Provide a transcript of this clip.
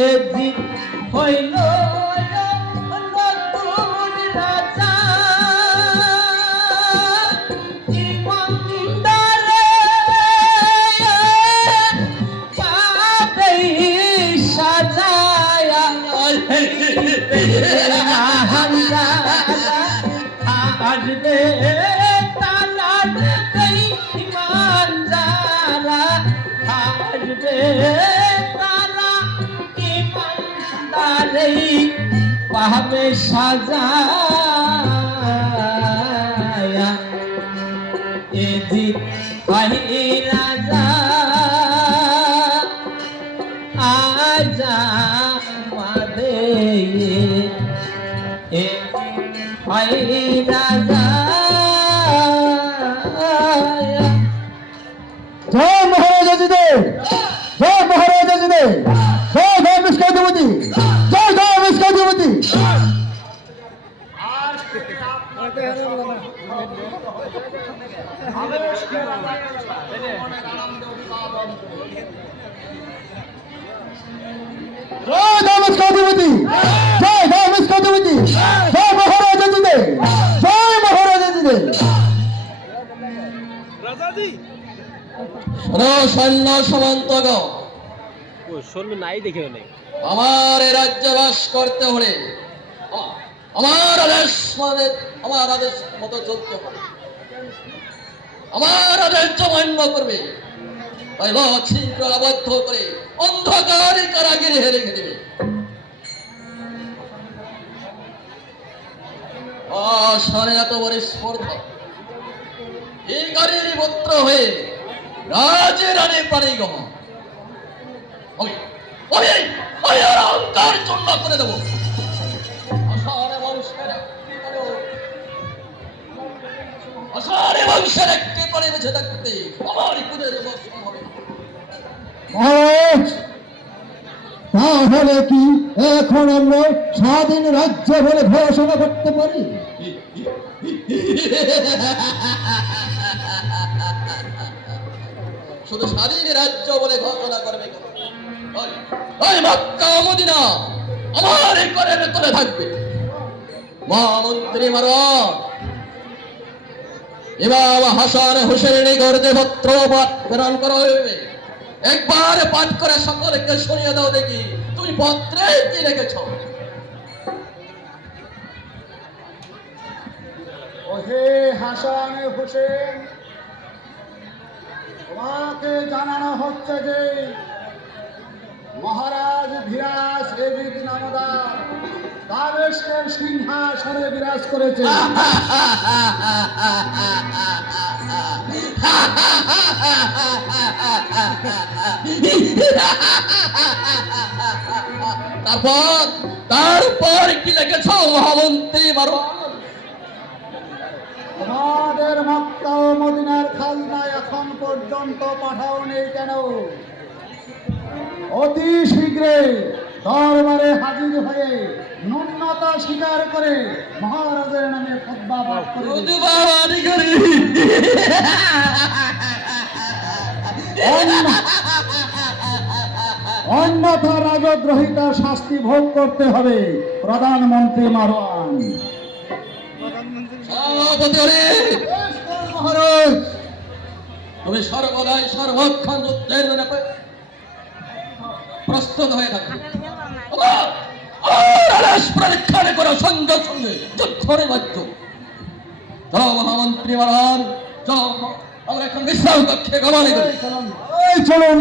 এদিন হইল আসবে তালা ইমান যারা আসবে তারেই পাবে সাজায়া জয় জয় জয় মহারাজা জয় মহারাজা সৈন্য সমন্তগণ ও নাই দেখে নেই আমার এ রাজ্যে বাস করতে হলে। আমার আদেশ মানে আমার আদেশ মতো চলতে হবে আমার আদেশ মান্য করবে। তাই আবদ্ধ করে অন্ধকারে কারাগিরি রেখে দেবে। আসারে এত বড় স্পর্ধা। এই গাড়ির পুত্র হয়ে রাজে রানী প্রাণী গমন। আমি আমি আমি আর অহংকার করে দেবো। বংশের একটি করে থাকতে আমার তাহলে কি এখন আমরা স্বাধীন রাজ্য বলে ঘোষণা করতে পারি? শুধু স্বাধীন রাজ্য বলে ঘোষণা করবে কেন? ওই, ওই মক্কা মদিনা আমার এই ভেতরে থাকবে। মহামন্ত্রী মারণ ইমাম হাসান হুসেনের গর্দে পত্র পাঠ প্রেরণ করা হইবে একবার পাঠ করে সকলকে শুনিয়ে দাও দেখি, তুমি পত্রে কি লিখেছ ওহে হাসান হোসেন তোমাকে জানানো হচ্ছে যে মহারাজ নামদার দাবেশের সিংহাসনে বিরাজ করেছে। তারপর তারপর কি লেগেছ মহামন্ত্রী মারণ তোমাদের মক্কা ও মদিনার খাজনা এখন পর্যন্ত পাঠাও নেই কেন? অতি শীঘ্রই দরবারে হাজির হয়ে ন্যূনতা স্বীকার করে মহারাজের নামে পাঠ অন্যথা রাজদ্রোহিতার শাস্তি ভোগ করতে হবে প্রধানমন্ত্রী হরি মহারাজ। তুমি সর্বদাই সর্বক্ষণ যুদ্ধের প্রস্তুত হয়ে থাকবে পরীক্ষা করো সঙ্গে সঙ্গে যুদ্ধরে বাধ্য যাও মহামন্ত্রী মহারাজ যাও আমরা এখন বিশ্রাম কক্ষে গমনে করি চলুন।